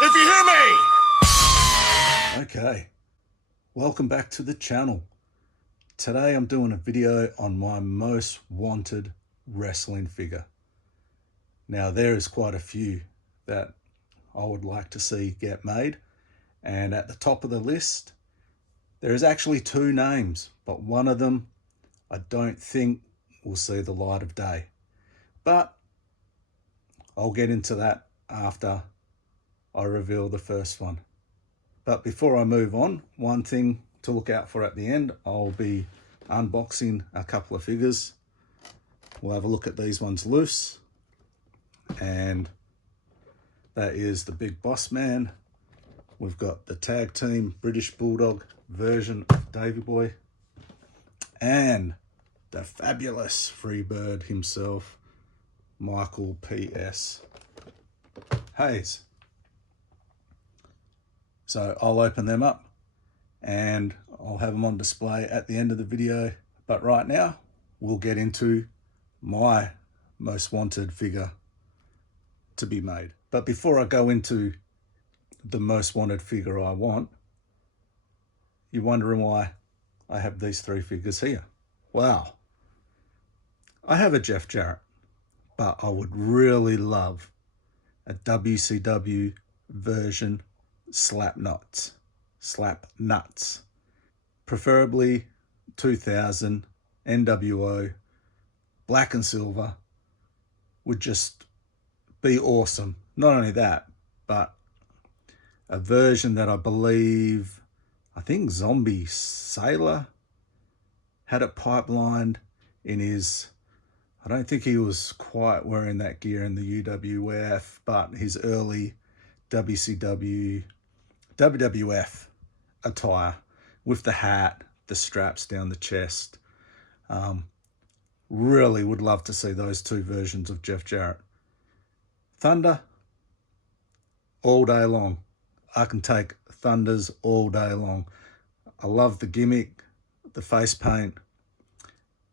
if you hear me! Okay, welcome back to the channel. Today I'm doing a video on my most wanted wrestling figure. Now there is quite a few that I would like to see get made, and at the top of the list there is actually two names, but one of them I don't think will see the light of day. But I'll get into that after I reveal the first one. But before I move on, one thing to look out for at the end, I'll be unboxing a couple of figures. We'll have a look at these ones loose. And that is the Big Boss Man. We've got the tag team British Bulldog version of Davey Boy. And the fabulous Freebird himself, Michael P.S. Hayes. So I'll open them up and I'll have them on display at the end of the video. But right now, we'll get into my most wanted figure to be made. But before I go into the most wanted figure I want, you're wondering why I have these three figures here. Wow. I have a Jeff Jarrett, but I would really love a WCW version slap nuts, preferably 2000 NWO, black and silver, would just be awesome. Not only that, but a version that I think Zombie Sailor had it pipelined in his, I don't think he was quite wearing that gear in the UWF, but his early WWF attire with the hat, the straps down the chest. Really would love to see those two versions of Jeff Jarrett. Thunder, all day long. I can take Thunders all day long. I love the gimmick, the face paint,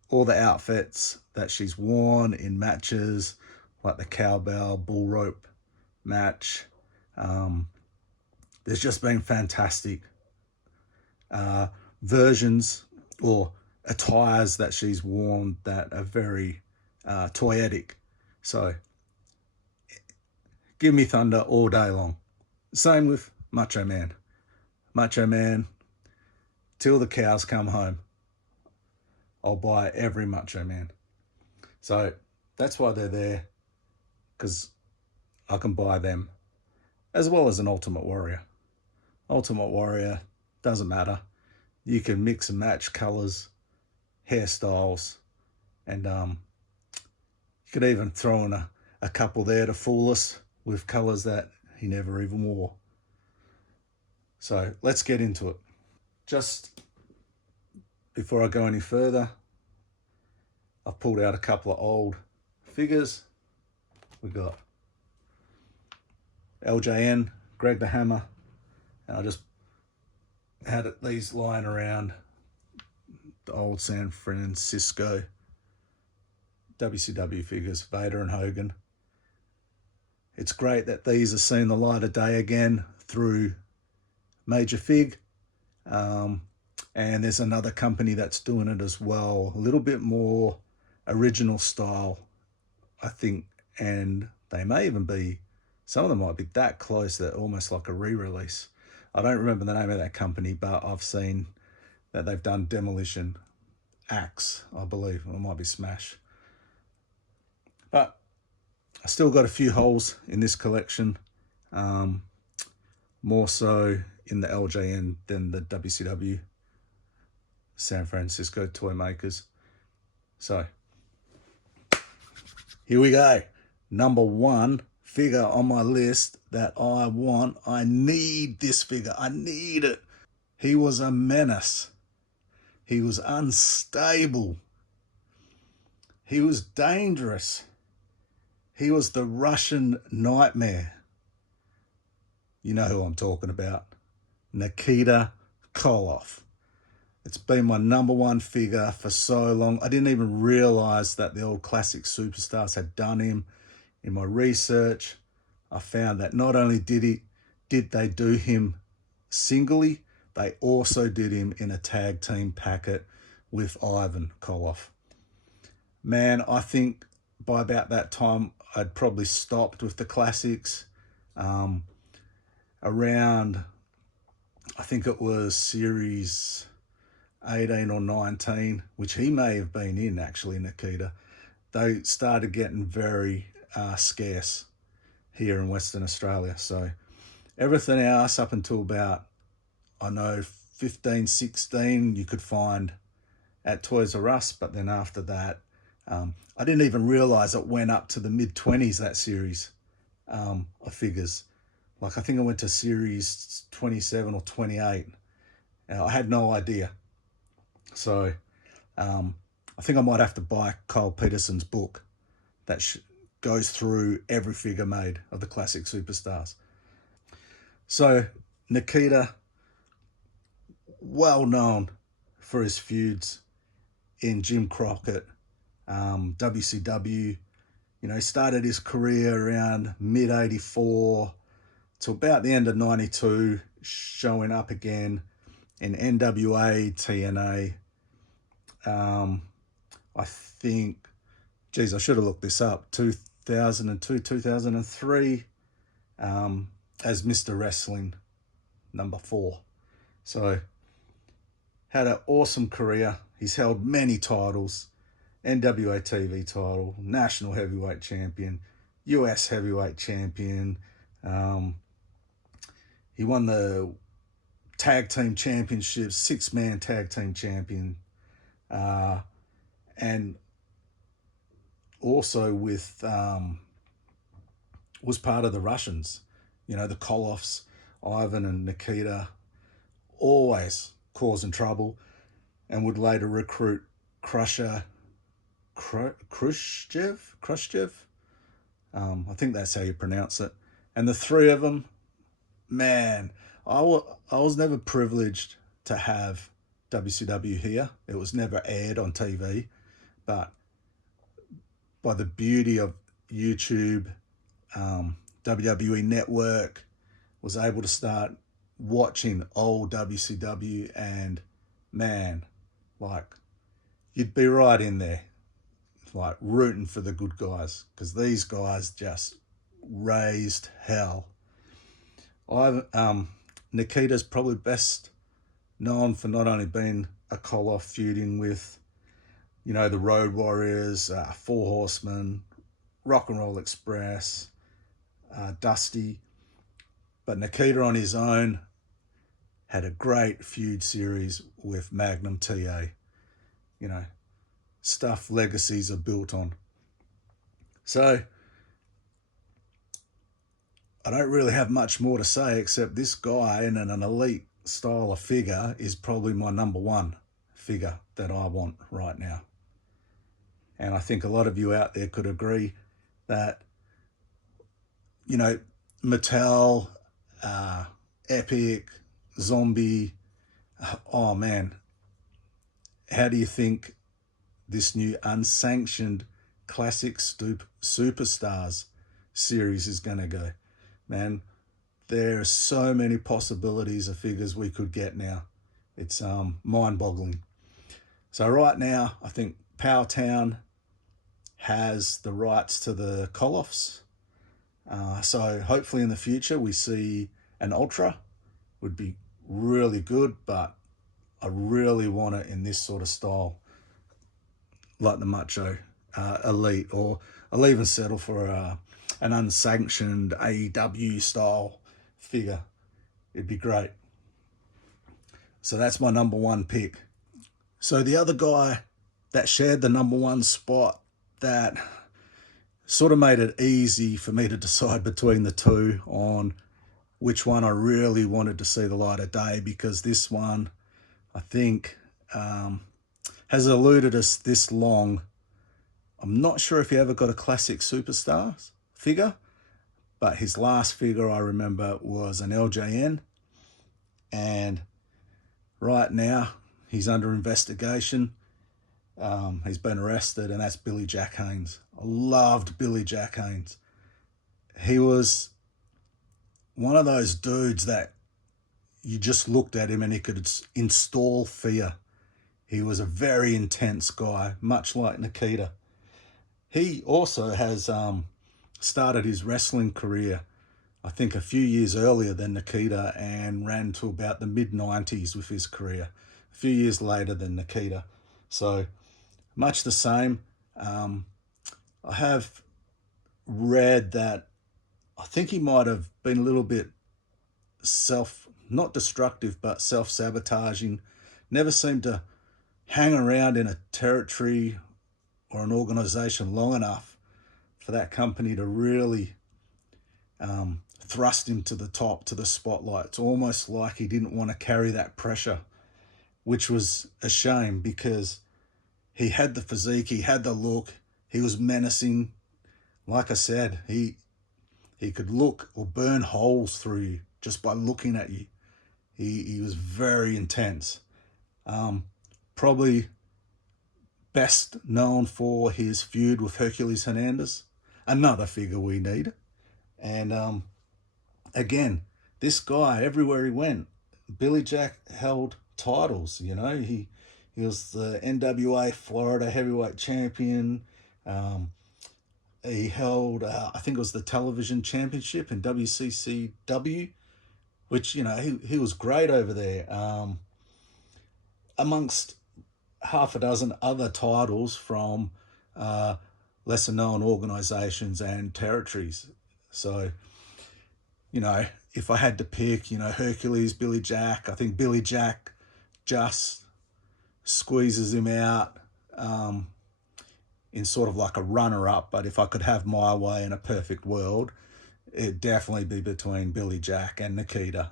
all the outfits that she's worn in matches, like the cowbell, bull rope match. There's just been fantastic versions or attires that she's worn that are very toyetic. So give me Thunder all day long. Same with Macho Man. Macho Man, till the cows come home, I'll buy every Macho Man. So that's why they're there, because I can buy them, as well as an Ultimate Warrior. Ultimate Warrior, doesn't matter. You can mix and match colors, hairstyles, and you could even throw in a couple there to fool us with colors that he never even wore. So let's get into it. Just before I go any further, I've pulled out a couple of old figures. We got LJN, Greg the Hammer, and I just had these lying around, the old San Francisco WCW figures, Vader and Hogan. It's great that these are seeing the light of day again through Major Fig. And there's another company that's doing it as well, a little bit more original style, I think, and they may even be, some of them might be that close that almost like a re-release. I don't remember the name of that company, but I've seen that they've done Demolition, Axe, I believe, or it might be Smash. But I still got a few holes in this collection, more so in the LJN than the WCW, San Francisco toy makers. So here we go. Number one figure on my list that I want. I need this figure. I need it. He was a menace. He was unstable. He was dangerous. He was the Russian Nightmare. You know who I'm talking about. Nikita Koloff. It's been my number one figure for so long. I didn't even realize that the old classic superstars had done him. In my research, I found that not only did he they do him singly, they also did him in a tag team packet with Ivan Koloff. Man, I think by about that time, I'd probably stopped with the classics. Around, I think it was series 18 or 19, which he may have been in actually, Nikita, they started getting very scarce here in Western Australia. So everything else up until about, I know, 15, 16, you could find at Toys R Us. But then after that, I didn't even realize it went up to the mid-20s, that series of figures. Like I think I went to series 27 or 28. I had no idea. So I think I might have to buy Kyle Peterson's book that goes through every figure made of the classic superstars. So Nikita, well known for his feuds in Jim Crockett, WCW. You know, he started his career around mid-84 to about the end of 92, showing up again in NWA, TNA. I think, geez, I should have looked this up, 2002, 2003, as Mr. Wrestling number 4. So, had an awesome career. He's held many titles: NWA TV title, National Heavyweight Champion, US Heavyweight Champion. He won the Tag Team Championships, 6-man Tag Team Champion. And also with was part of the Russians, you know, the Koloffs, Ivan and Nikita, always causing trouble, and would later recruit Khrushchev. I think that's how you pronounce it. And the three of them, man, I was never privileged to have WCW here. It was never aired on TV, but by the beauty of YouTube, WWE Network, was able to start watching old WCW, and man, like, you'd be right in there, like rooting for the good guys, because these guys just raised hell. Nikita's probably best known for not only being a Koloff feuding with, you know, the Road Warriors, Four Horsemen, Rock and Roll Express, Dusty, but Nikita on his own had a great feud series with Magnum TA. You know, stuff legacies are built on. So I don't really have much more to say, except this guy in an elite style of figure is probably my number one figure that I want right now. And I think a lot of you out there could agree that, you know, Mattel, Epic, Zombie, oh man, how do you think this new unsanctioned classic superstars series is going to go? Man, there are so many possibilities of figures we could get now. It's mind-boggling. So right now, I think Powertown has the rights to the Koloffs. So hopefully in the future we see an Ultra. Would be really good, but I really want it in this sort of style, like the Macho Elite, or I'll even settle for an unsanctioned AEW style figure. It'd be great. So that's my number one pick. So the other guy that shared the number one spot, that sort of made it easy for me to decide between the two on which one I really wanted to see the light of day, because this one, I think, has eluded us this long. I'm not sure if he ever got a classic superstars figure, but his last figure I remember was an LJN, and right now he's under investigation. He's been arrested, and that's Billy Jack Haynes. I loved Billy Jack Haynes. He was one of those dudes that you just looked at him and he could install fear. He was a very intense guy, much like Nikita. He also has started his wrestling career, I think, a few years earlier than Nikita, and ran to about the mid-90s with his career, a few years later than Nikita. So much the same. I have read that I think he might have been a little bit not destructive, but self-sabotaging. Never seemed to hang around in a territory or an organization long enough for that company to really thrust him to the top, to the spotlight. It's almost like he didn't want to carry that pressure, which was a shame because he had the physique, he had the look, he was menacing. Like I said, he could look or burn holes through you just by looking at you. He was very intense. Probably best known for his feud with Hercules Hernandez, another figure we need. And again, this guy, everywhere he went, Billy Jack held titles. You know, he was the NWA Florida heavyweight champion. He held, I think it was the television championship in WCCW, which, you know, he was great over there. Amongst half a dozen other titles from lesser known organizations and territories. So, you know, if I had to pick, you know, Hercules, Billy Jack, I think Billy Jack just squeezes him out in sort of like a runner-up. But if I could have my way in a perfect world, it'd definitely be between Billy Jack and Nikita.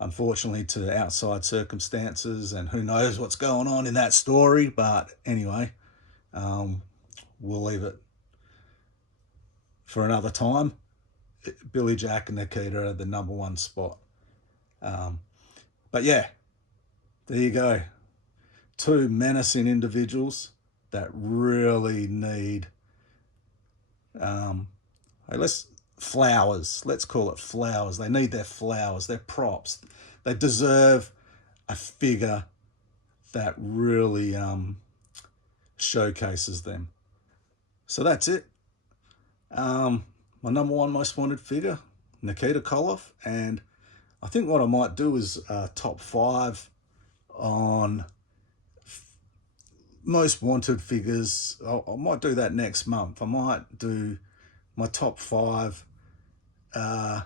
Unfortunately, to outside circumstances, and who knows what's going on in that story. But anyway, we'll leave it for another time. Billy Jack and Nikita are the number one spot. But yeah, there you go. Two menacing individuals that really need, flowers. Let's call it flowers. They need their flowers, their props. They deserve a figure that really showcases them. So that's it. My number one most wanted figure, Nikita Koloff. And I think what I might do is top 5 on most wanted figures. I might do that next month. I might do my top 5. I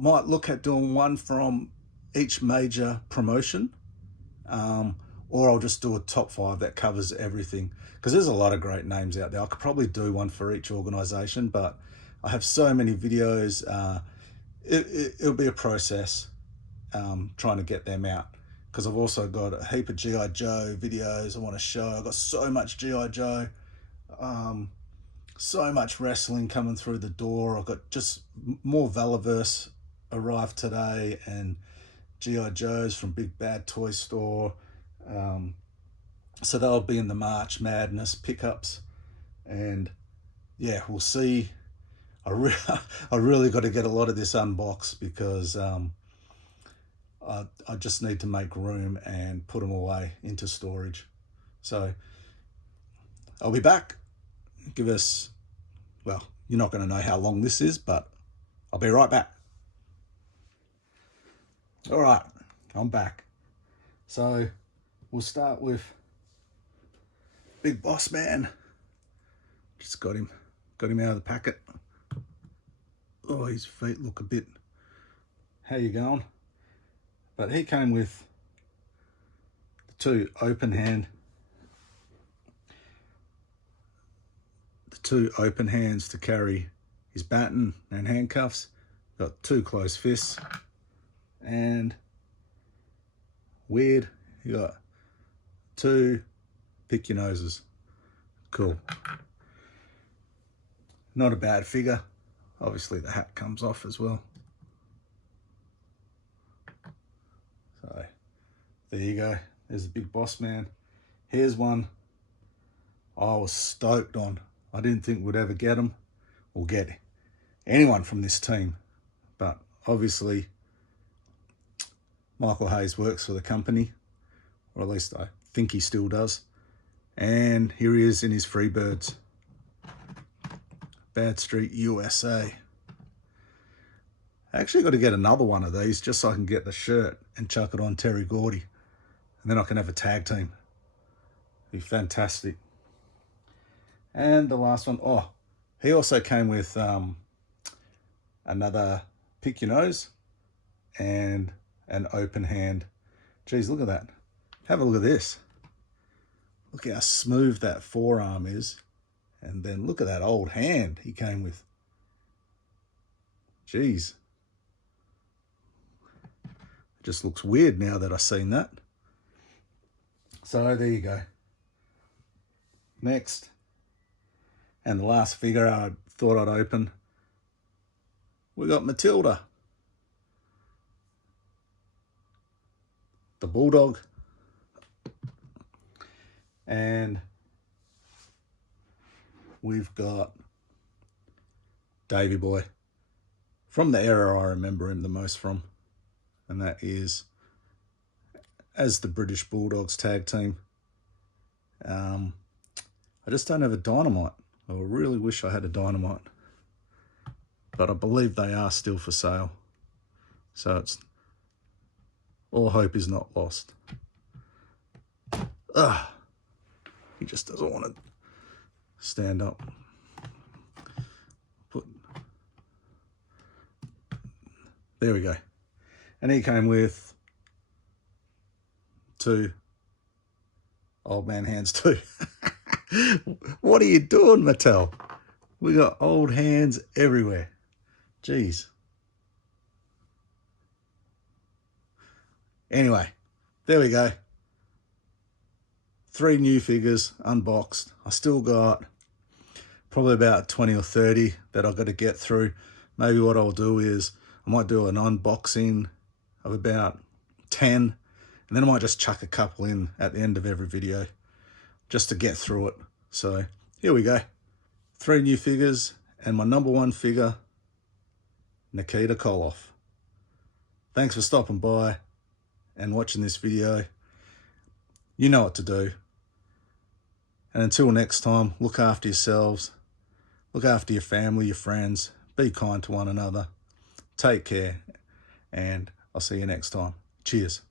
might look at doing one from each major promotion, or I'll just do a top 5 that covers everything, because there's a lot of great names out there. I could probably do one for each organization, but I have so many videos. It'll be a process trying to get them out, because I've also got a heap of G.I. Joe videos I want to show. I've got so much G.I. Joe, so much wrestling coming through the door. I've got just more Valaverse arrived today, and G.I. Joes from Big Bad Toy Store. So they'll be in the March Madness pickups. And yeah, we'll see. I really got to get a lot of this unboxed, because I just need to make room and put them away into storage. So I'll be back. Give us, well, you're not going to know how long this is, but I'll be right back. All right, I'm back. So we'll start with Big Boss Man. Just got him out of the packet. Oh, his feet look a bit, how you going? But he came with the two open hands to carry his baton and handcuffs. Got 2 closed fists, and weird, you got 2 pick your noses. Cool. Not a bad figure. Obviously the hat comes off as well. So there you go. There's the Big Boss Man. Here's one I was stoked on. I didn't think we'd ever get him. or get anyone from this team. But obviously, Michael Hayes works for the company, or at least I think he still does. And here he is in his Freebirds. Bad Street, USA. I actually got to get another one of these just so I can get the shirt and chuck it on Terry Gordy. And then I can have a tag team. Be fantastic. And the last one, oh, he also came with another pick your nose and an open hand. Geez, look at that. Have a look at this. Look how smooth that forearm is. And then look at that old hand he came with. Jeez. It just looks weird now that I've seen that. So there you go. Next. And the last figure I thought I'd open. We got Matilda. The Bulldog. And we've got Davey Boy, from the era I remember him the most from, and that is as the British Bulldogs tag team. I just don't have a Dynamite. I really wish I had a Dynamite, but I believe they are still for sale, so it's all hope is not lost. He just doesn't want to stand up. There we go. And he came with 2 old man hands too. What are you doing, Mattel? We got old hands everywhere. Jeez. Anyway, there we go. 3 new figures unboxed. I still got probably about 20 or 30 that I've got to get through. Maybe what I'll do is I might do an unboxing of about 10, and then I might just chuck a couple in at the end of every video just to get through it. So here we go. 3 new figures and my number 1 figure, Nikita Koloff. Thanks for stopping by and watching this video. You know what to do. And until next time, look after yourselves, look after your family, your friends, be kind to one another, take care, and I'll see you next time. Cheers.